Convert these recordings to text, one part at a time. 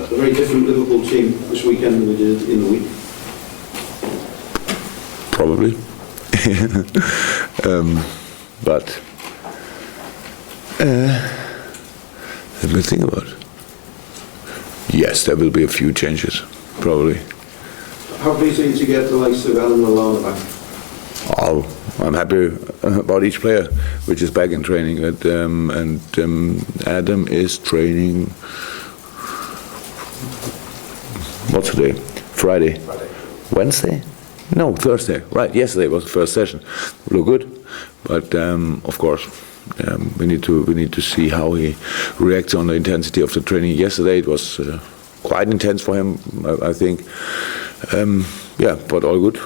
a very different Liverpool team this weekend than we did in the week? Probably. But let me think about it. Yes, there will be a few changes, probably. How pleased are you to get the likes of Alan Malone back? Oh, I'm happy about each player which is back in training. Adam is training. What's today? Friday. Wednesday? No, Thursday. Right. Yesterday was the first session. Look good, but of course we need to see how he reacts on the intensity of the training. Yesterday it was quite intense for him, I think. Yeah, but all good.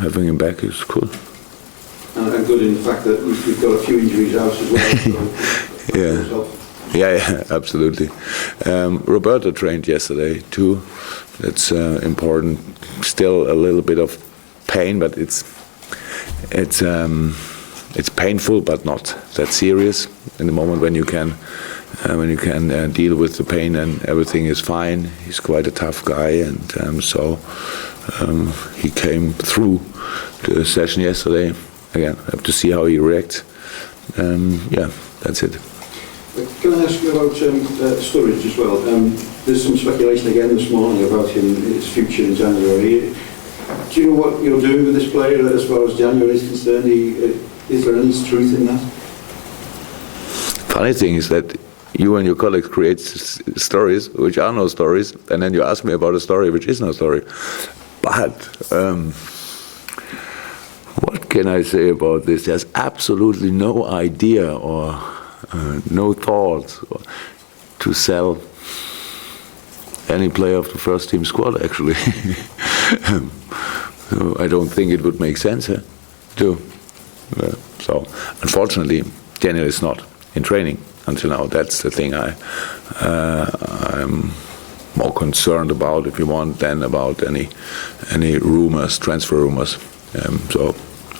Having him back is cool. And good in the fact that we've got a few injuries out as well. So Yeah, absolutely. Roberto trained yesterday too. That's important. Still a little bit of pain, but it's painful, but not that serious. In the moment when you can deal with the pain and everything is fine. He's quite a tough guy, and so he came through the session yesterday. Again, I have to see how he reacts. Yeah, that's it. Can I ask you about Sturridge as well? There's some speculation again this morning about his future in January. Do you know what you're doing with this player as far as January is concerned? Is there any truth in that? Funny thing is that you and your colleagues create stories which are no stories, and then you ask me about a story which is no story. But what can I say about this? There's absolutely no idea or no thought to sell any player of the first team squad, actually. So I don't think it would make sense to. So unfortunately, Daniel is not in training until now. That's the thing I'm more concerned about, if you want, than about any rumors, transfer rumors.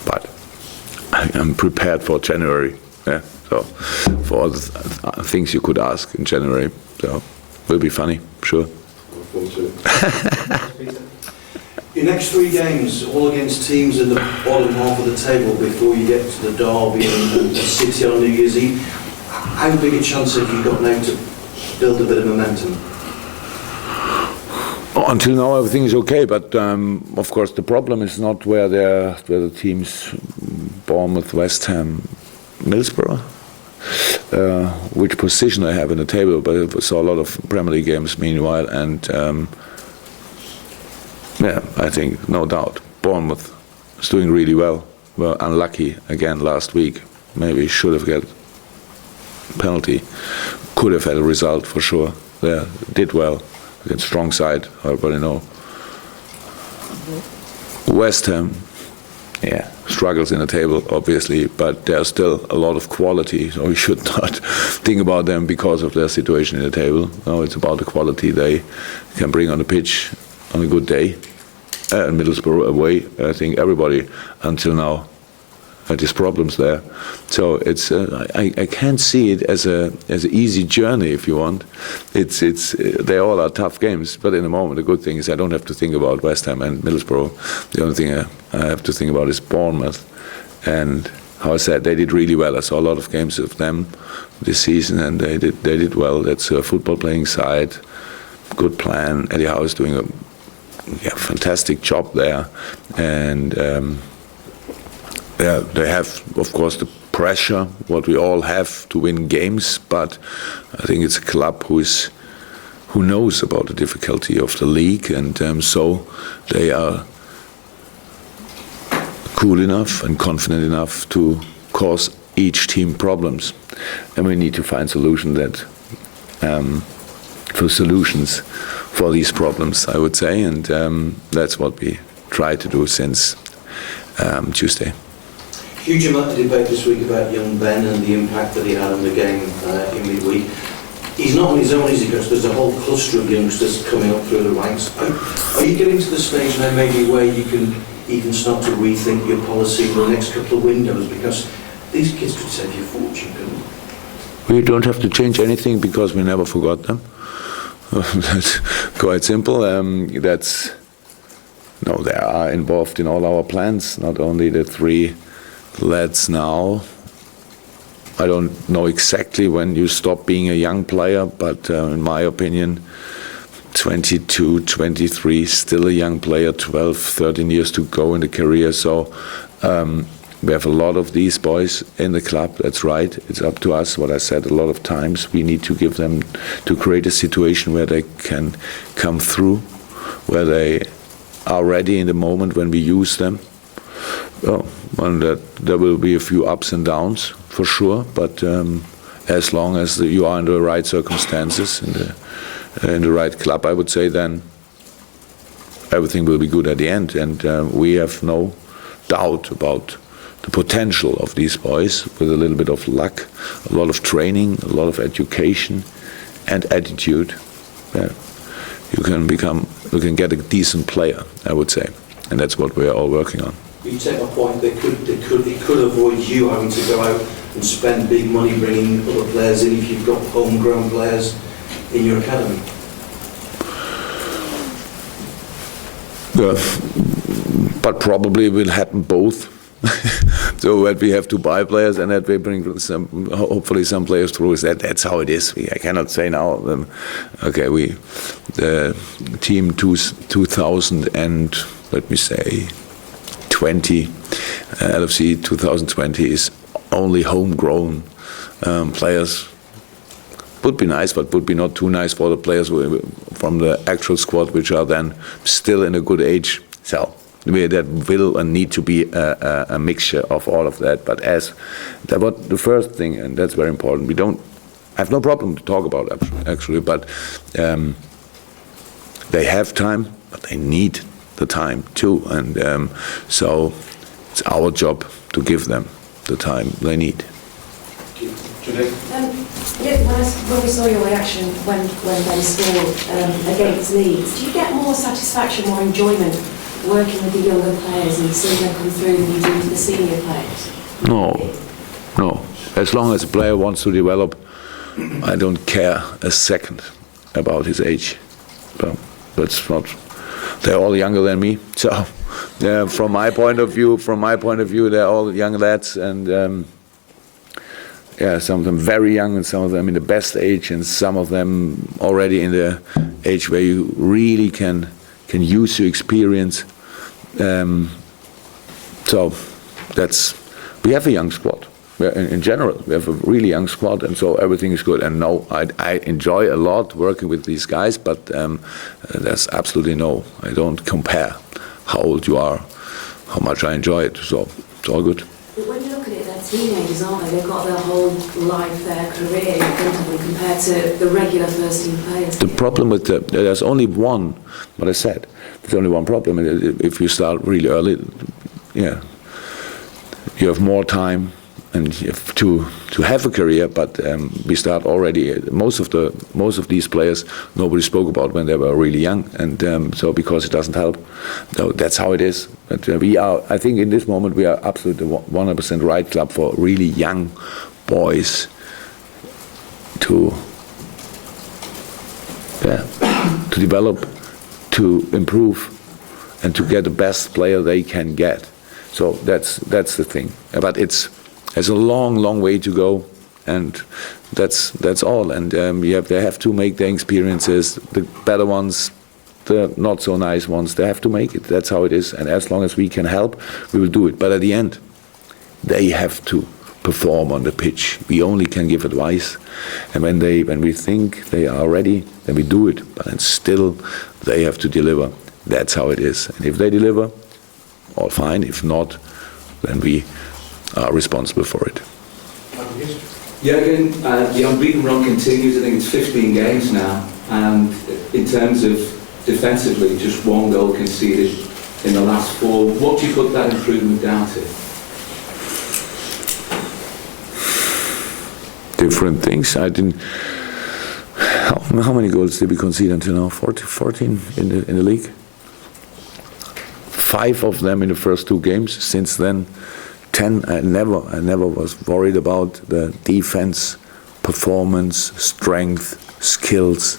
But I'm prepared for January. Yeah. So for all the things you could ask in January, so will be funny, sure. Your next 3 games, all against teams in the bottom half of the table before you get to the derby and City on New Year's Eve. How big a chance have you got now to build a bit of momentum? Until now, everything is okay, but of course the problem is not where the teams, Bournemouth, West Ham, Middlesbrough, which position I have in the table, but I saw a lot of Premier League games meanwhile, and yeah, I think no doubt Bournemouth is doing really well. Well, unlucky again last week. Maybe should have got penalty. Could have had a result for sure. They did well against strong side. Everybody know. West Ham, yeah, struggles in the table obviously, but there's still a lot of quality. So we should not think about them because of their situation in the table. No, it's about the quality they can bring on the pitch on a good day. Middlesbrough away, I think everybody until now had his problems there. So it's I can't see it as an easy journey, if you want. They all are tough games, but in the moment the good thing is I don't have to think about West Ham and Middlesbrough. The only thing I have to think about is Bournemouth, and how I said they did really well. I saw a lot of games of them this season, and they did well. That's a football playing side, good plan. Eddie Howe is doing a fantastic job there, and yeah, they have, of course, the pressure what we all have to win games. But I think it's a club who knows about the difficulty of the league, and so they are cool enough and confident enough to cause each team problems, and we need to find solutions for these problems, I would say, and that's what we try to do since Tuesday. Huge amount of debate this week about young Ben and the impact that he had on the game in midweek. He's not on his own, is he? Because there's a whole cluster of youngsters coming up through the ranks. Are you getting to the stage now maybe where you can start to rethink your policy for the next couple of windows? Because these kids could save you a fortune, couldn't they? We don't have to change anything because we never forgot them. That's quite simple. They are involved in all our plans, not only the 3 lads now. I don't know exactly when you stop being a young player, but in my opinion, 22, 23, still a young player, 12, 13 years to go in the career. So we have a lot of these boys in the club, that's right. It's up to us, what I said a lot of times. We need to give them, to create a situation where they can come through, where they are ready in the moment when we use them. Well, and there will be a few ups and downs, for sure, but as long as you are in the right circumstances, in the right club, I would say, then everything will be good at the end. And we have no doubt about the potential of these boys with a little bit of luck, a lot of training, a lot of education and attitude. Yeah. You can get a decent player, I would say. And that's what we are all working on. You take my point, it could avoid you having to go out and spend big money bringing other players in if you've got homegrown players in your academy. Yeah, but probably will happen both. So that we have to buy players and that we bring hopefully some players through. That's how it is. I cannot say now. Okay, the team 2000 and let me say 20, LFC 2020 is only homegrown players. Would be nice, but would be not too nice for the players from the actual squad, which are then still in a good age. So that will and need to be a mixture of all of that. But the first thing, and that's very important, I have no problem to talk about actually, but they have time, but they need the time too. And so it's our job to give them the time they need. When we saw your reaction when they scored against Leeds, do you get more satisfaction, more enjoyment working with the younger players and seeing them come through than you do with the senior players? No. As long as a player wants to develop, I don't care a second about his age. So that's not. They're all younger than me. So from my point of view, they're all young lads, and some of them very young, and some of them in the best age, and some of them already in the age where you really can use your experience. So we have a young squad. In general, we have a really young squad, and so everything is good. And no, I enjoy a lot working with these guys, but there's absolutely I don't compare how old you are, how much I enjoy it. So it's all good. But when you look at it, they're teenagers, aren't they? They've got their whole life, their career in front of them compared to the regular first-team players. The problem with there's only one, what I said, there's only one problem. If you start really early, you have more time and you have to have a career, but we start already. Most of these players nobody spoke about when they were really young, and so because it doesn't help. So that's how it is. But I think in this moment we are absolutely 100% right club for really young boys to develop, to improve, and to get the best player they can get. So that's the thing. But there's a long way to go, and that's all. And they have to make their experiences, the better ones, the not so nice ones. They have to make it. That's how it is. And as long as we can help, we will do it. But at the end, they have to perform on the pitch. We only can give advice. And when we think they are ready, then we do it. But then still, they have to deliver. That's how it is. And if they deliver, all fine. If not, then we are responsible for it. Jurgen, the unbeaten run continues. I think it's 15 games now, and in terms of defensively, just one goal conceded in the last 4. What do you put that improvement down to? Different things. I didn't. How many goals did we concede until now? 14 in the league. 5 of them in the first 2 games. Since then, 10. I never was worried about the defense, performance, strength, skills.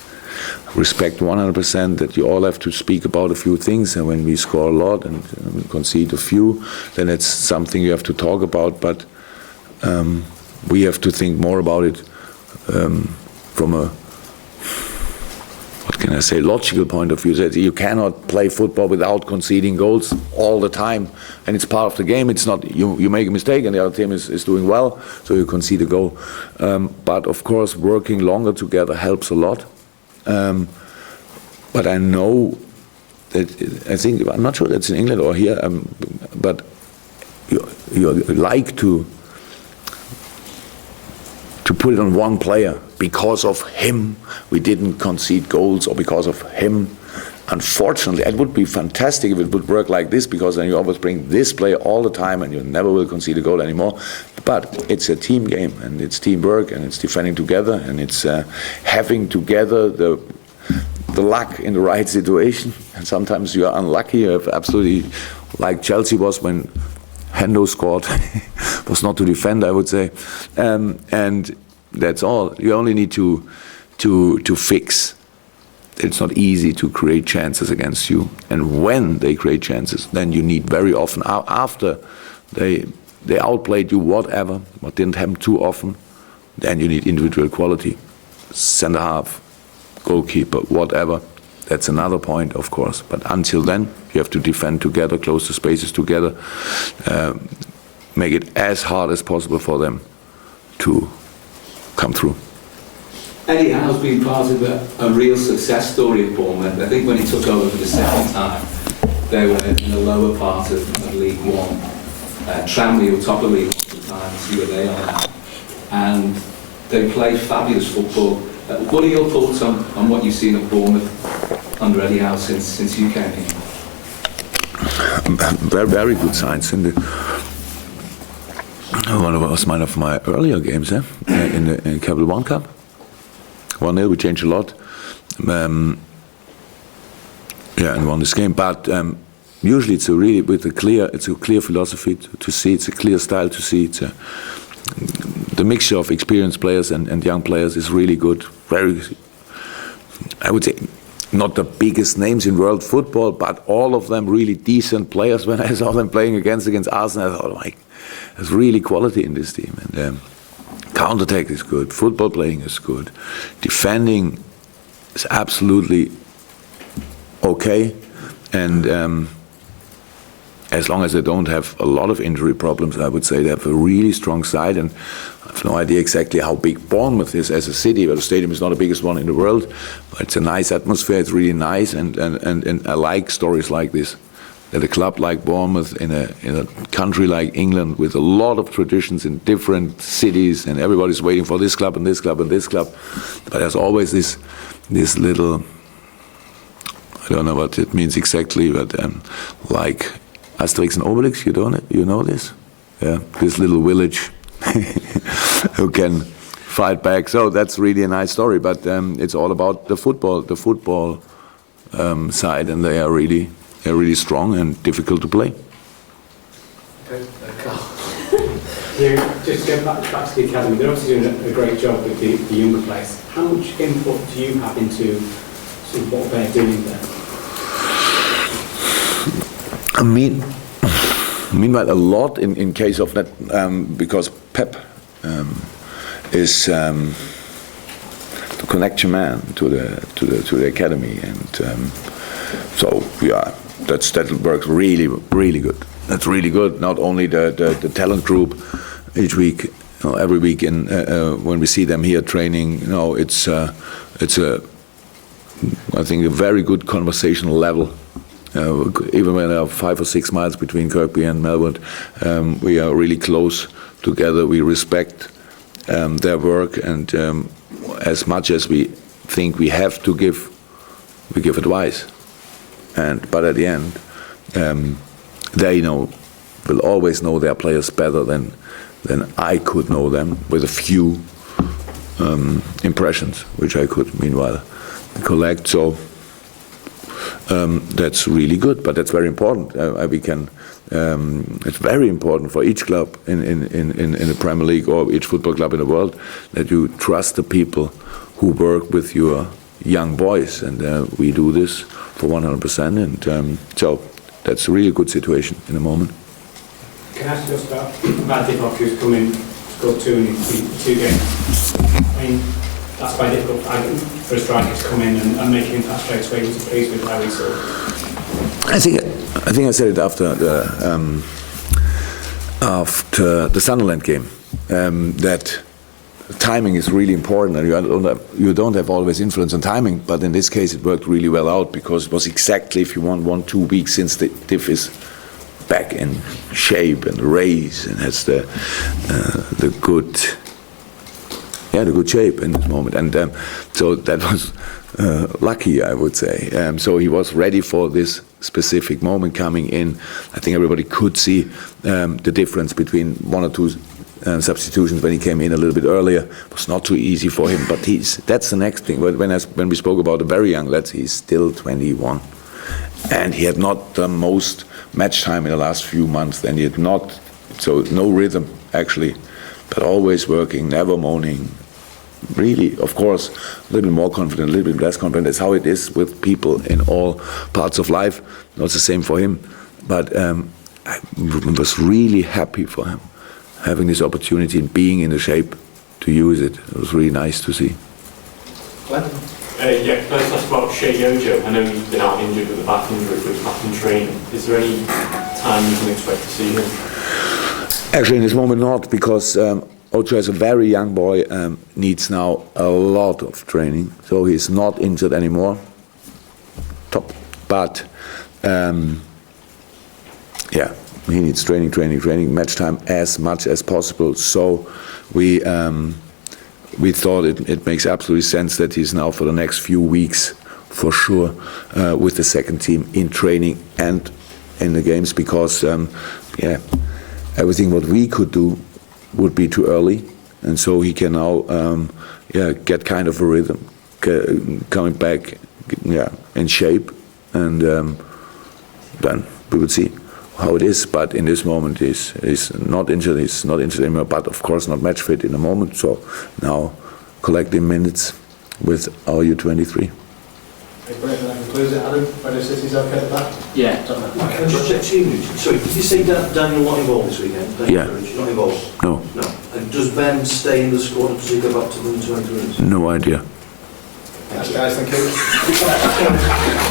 respect 100% that you all have to speak about a few things, and when we score a lot and concede a few, then it's something you have to talk about, but we have to think more about it from a, what can I say, logical point of view. That you cannot play football without conceding goals all the time, and it's part of the game. It's not you make a mistake and the other team is doing well, so you concede a goal. But of course, working longer together helps a lot. But I know that, I'm not sure that's in England or here, but you like to put it on one player. Because of him, we didn't concede goals, or because of him. Unfortunately, it would be fantastic if it would work like this, because then you always bring this player all the time and you never will concede a goal anymore. But it's a team game, and it's teamwork, and it's defending together, and it's having together the luck in the right situation. And sometimes you are unlucky. You have absolutely, like Chelsea was when Hendo scored, was not to defend, I would say, and that's all. You only need to fix. It's not easy to create chances against you, and when they create chances, then you need very often, after they outplayed you, whatever, but didn't happen too often, then you need individual quality. Centre half, goalkeeper, whatever. That's another point, of course. But until then, you have to defend together, close the spaces together, make it as hard as possible for them to come through. Eddie Howe's been part of a real success story at Bournemouth. I think when he took over for the second time, they were in the lower part of League One. Tranmere were top of League One at the time, see where they are now. And they play fabulous football. What are your thoughts on what you've seen at Bournemouth under Eddie Howe since you came here? Very, very good signs. One of my earlier games in the Capital One Cup. 1-0, we changed a lot. And won this game. But usually it's a clear philosophy to see. It's a clear style to see. It's the mixture of experienced players and young players is really good. Very, I would say, not the biggest names in world football, but all of them really decent players. When I saw them playing against Arsenal, I thought, oh my, there's really quality in this team. And counter-attack is good, football playing is good, defending is absolutely okay, and as long as they don't have a lot of injury problems, I would say they have a really strong side. And I have no idea exactly how big Bournemouth is as a city, but the stadium is not the biggest one in the world, but it's a nice atmosphere, it's really nice, and I like stories like this. That a club like Bournemouth in a country like England with a lot of traditions in different cities, and everybody's waiting for this club and this club and this club, but there's always this little, I don't know what it means exactly, but like Asterix and Obelix, you know this? Yeah, this little village who can fight back. So that's really a nice story, but it's all about the football side, and they are really strong and difficult to play. Okay, Carl. Just going back to the academy, they're obviously doing a great job with the younger players. How much input do you have into sort of what they're doing there? Meanwhile, a lot in case of that, because Pep is the connection man to the academy, and so that works really good. That's really good. Not only the talent group each week, every week, when we see them here training, it's a I think a very good conversational level. Even when there are 5 or 6 miles between Kirkby and Melbourne, we are really close together. We respect their work, and as much as we think we have to give, we give advice. But at the end, they will always know their players better than I could know them, with a few impressions, which I could meanwhile collect. So that's really good, but that's very important. It's very important for each club in the Premier League, or each football club in the world, that you trust the people who work with your young boys, and we do this for 100%, and so that's a really good situation in the moment. Can I ask you just about Divock, who's come in, scored 2 in 2 games? I mean, that's quite difficult for a striker to come in and make an impact straight away. Was pleased with how he saw it? I think I said it after the Sunderland game, that timing is really important, and you don't have always influence on timing, but in this case it worked really well out, because it was exactly, if you want, 1-2 weeks since the Div is back in shape and race and has the good shape in this moment, and so that was lucky, I would say. So he was ready for this specific moment coming in. I think everybody could see the difference between 1 or 2 substitutions when he came in a little bit earlier. It was not too easy for him, but that's the next thing. When we spoke about the very young lads, he's still 21, and he had not the most match time in the last few months, and he had not, so no rhythm actually, but always working, never moaning. Really, of course, a little more confident, a little bit less confident. That's how it is with people in all parts of life. Not the same for him, but I was really happy for him having this opportunity and being in the shape to use it. It was really nice to see. Yeah, let's talk about Shea Yojo. I know you've been out injured with a back injury, but he's back in training. Is there any time you can expect to see him? Actually, in this moment not, because Ocho, as a very young boy, needs now a lot of training. So he's not injured anymore. Top. But yeah, he needs training, match time as much as possible. So we thought it makes absolutely sense that he's now for the next few weeks, for sure, with the second team in training and in the games, because yeah, everything what we could do would be too early, and so he can now get kind of a rhythm, coming back in shape, and then we would see how it is. But in this moment he's not injured, anymore, but of course not match fit in the moment, so now collecting minutes with our U23. Concludes it, Adam. Whether City's okay at that? Yeah. Can I just check to you? Sorry, did you say Daniel not involved this weekend? Daniel Yeah. Burridge, not involved? No. No. And does Ben stay in the squad until he go back to the 23s? No idea. Thanks, guys. Thank you.